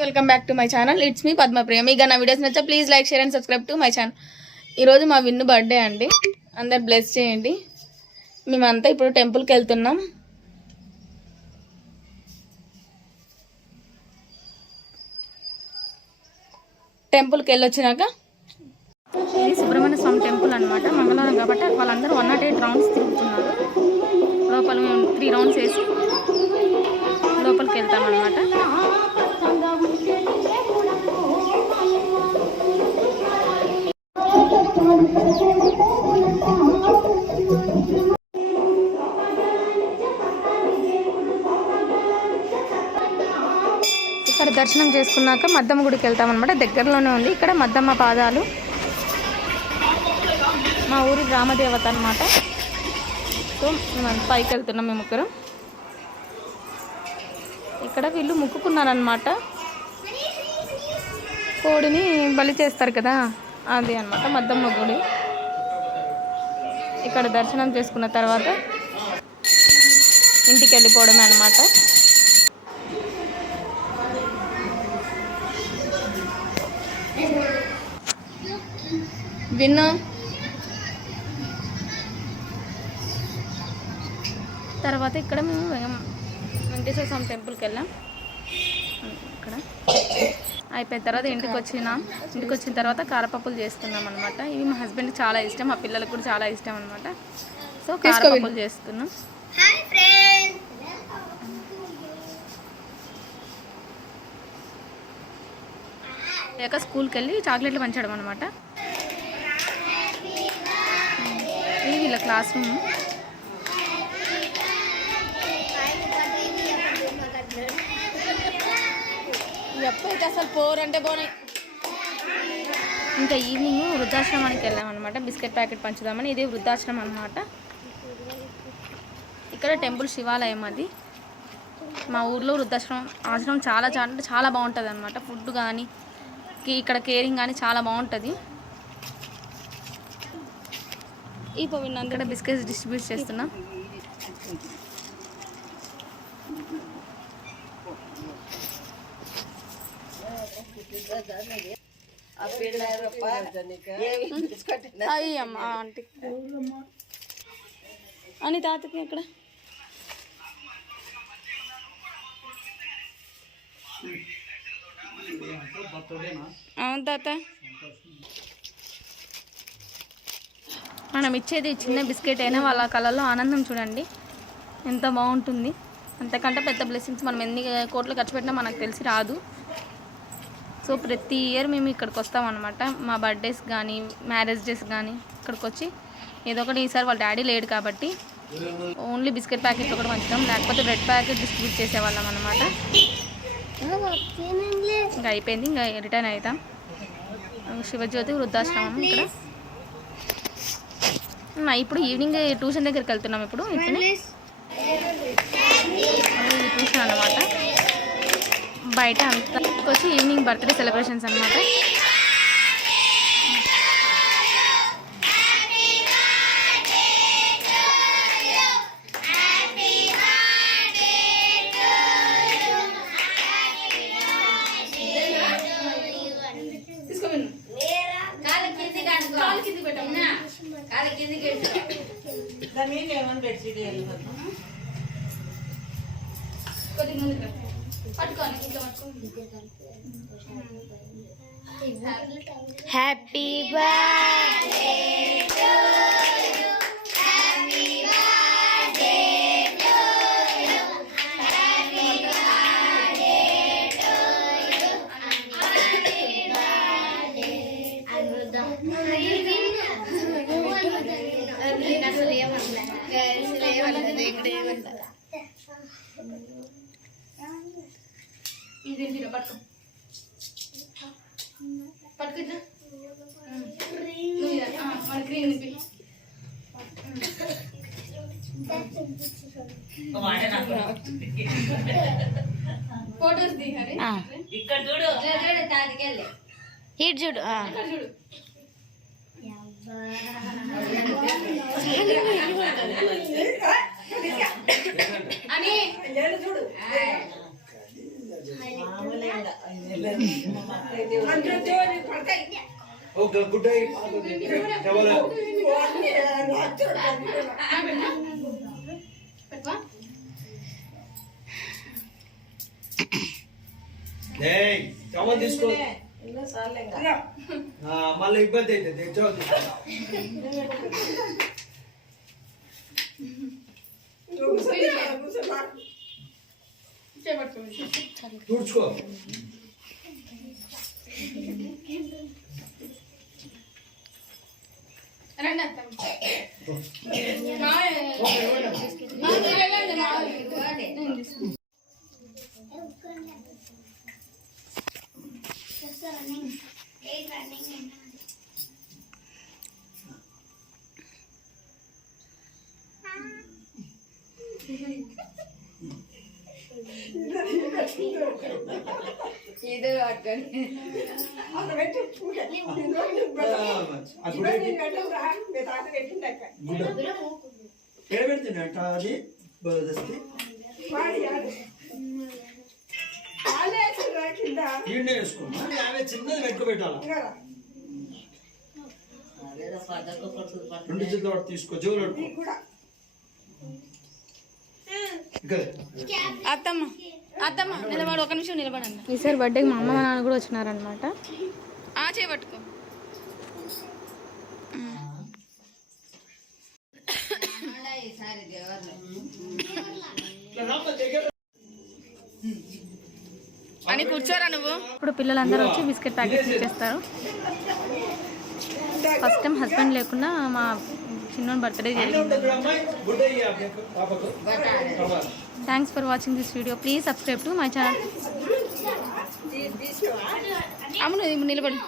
Welcome back to my channel. It's me Padmapriya. మీకు నా videos నచ్చా please like share and subscribe to my channel. ఈరోజు మా విన్ను birthday అండి, అందరు బ్లెస్ చేయండి. మేమంతా ఇప్పుడు టెంపుల్కి వెళ్తున్నాం. టెంపుల్కి వెళ్ళొచ్చినాక ఇది సుబ్రహ్మణ్య స్వామి టెంపుల్ అనమాట. మంగళవారం కాబట్టి వాళ్ళందరూ 108 రౌండ్స్ తిరుగుతున్నారు. లోపల మేము 3 రౌండ్స్ వేసి లోపలికి వెళ్తామన్నమాట. ఇక్కడ దర్శనం చేసుకున్నాక మద్దమ్మ గుడికి వెళ్తామన్నమాట. దగ్గరలోనే ఉంది. ఇక్కడ మద్దమ్మ పాదాలు, మా ఊరి గ్రామదేవత అనమాట. సో మేము పైకి వెళ్తున్నాం. మేము ముగ్గురం ఇక్కడ వీళ్ళు మొక్కుకున్నారనమాట. కోడిని బలి చేస్తారు కదా, అది అనమాట మద్దమ్మ గుడి. ఇక్కడ దర్శనం చేసుకున్న తర్వాత ఇంటికి వెళ్ళిపోవడమే అనమాట. విన్నా తర్వాత ఇక్కడ మేము వెంకటేశ్వర స్వామి టెంపుల్కి వెళ్ళాం. ఇక్కడ అయిపోయిన తర్వాత ఇంటికి వచ్చిన తర్వాత కారపప్పులు చేసుకున్నాం అనమాట. ఇవి మా హస్బెండ్కి చాలా ఇష్టం, మా పిల్లలకు కూడా చాలా ఇష్టం అనమాట. సో కారపప్పులు చేసుకున్నాం. లేక స్కూల్కి వెళ్ళి చాక్లెట్లు పంచడం అనమాట. ఇది వీళ్ళ క్లాస్ రూమ్. ఎప్పుడైతే అసలు పోరంటే పోనీ. ఇంకా ఈవినింగ్ వృద్ధాశ్రమానికి వెళ్ళామన్నమాట. బిస్కెట్ ప్యాకెట్ పంచుదామని. ఇది వృద్ధాశ్రమం అనమాట. ఇక్కడ టెంపుల్ శివాలయం అది. మా ఊర్లో ఆశ్రమం చాలా బాగుంటుంది అనమాట. ఫుడ్ కానీ ఇక్కడ కేరింగ్ కానీ చాలా బాగుంటుంది. ఈ పోయిన ఇక్కడ బిస్కెట్స్ డిస్ట్రిబ్యూట్ చేస్తున్నాం. అయ్యమ్మా ఆంటీ అని తాతకి అక్కడ అవును తాత. మనం ఇచ్చేది చిన్న బిస్కెట్ అయినా వాళ్ళ కళ్ళల్లో ఆనందం చూడండి ఎంత బాగుంటుంది. అంతకంటే పెద్ద బ్లెస్సింగ్స్ మనం ఎన్ని కోట్లు ఖర్చు పెట్టినా మనకు తెలిసి రాదు. సో ప్రతి ఇయర్ మేము ఇక్కడికి వస్తామన్నమాట. మా బర్త్డేస్ కానీ మ్యారేజ్ డేస్ కానీ ఇక్కడికి వచ్చి ఏదో ఒకటి. ఈసారి వాళ్ళ డాడీ లేడు కాబట్టి ఓన్లీ బిస్కెట్ ప్యాకెట్లు కూడా పంచుతాం, లేకపోతే బ్రెడ్ ప్యాకెట్ డిస్ట్రిబ్యూట్ చేసేవాళ్ళం అనమాట. ఇంకా అయిపోయింది, ఇంకా రిటర్న్ అవుతాం. శివజ్యోతి వృద్ధాశ్రమం ఇక్కడ. ఇప్పుడు ఈవినింగ్ ట్యూషన్ దగ్గరికి వెళ్తున్నాం. ఇప్పుడు ట్యూషన్ అనమాట. బయట అంతా వచ్చి ఈవినింగ్ బర్త్డే సెలబ్రేషన్స్ అనమాట. Happy birthday to you, happy birthday to you, happy birthday to you, happy birthday అనుదా. అసలు ఏమన్నా ఇది పట్టుకో పట్టుకున్నా మన క్రీమ్ నింపి ఫోటోస్ దిగాలి. ఇక్కడ చూడు తాతికెళ్ళి ఇటు చూడు చూడు అని ఓకే గుడ్ డే టవల్ తీసుకో మళ్ళీ ఇబ్బంది అవుతుంది తుడుచుకో పెడుతుందంట అది బదస్తి ఈయనే వేసుకున్నా ఆమె చిన్నది పెట్టుకోబెట్టాలి రెండు చేతులు వాడు తీసుకో జోలు అత్తమ్మ అత్తమ్మ నిలబడు, ఒక నిమిషం నిలబడండి. ఈసారి బర్త్డేకి మా అమ్మ మా నాన్న కూడా వచ్చినారనమాట. చేపట్టుకో. అని కూర్చోరా నువ్వు. ఇప్పుడు పిల్లలందరూ వచ్చి బిస్కెట్ ప్యాకెట్స్ ఇచ్చేస్తారు. ఫస్ట్ టైం హస్బెండ్ లేకుండా మా చిన్న బర్త్డే జరిగింది. Thanks for watching this video. Please subscribe to my channel. అవును నిలబడి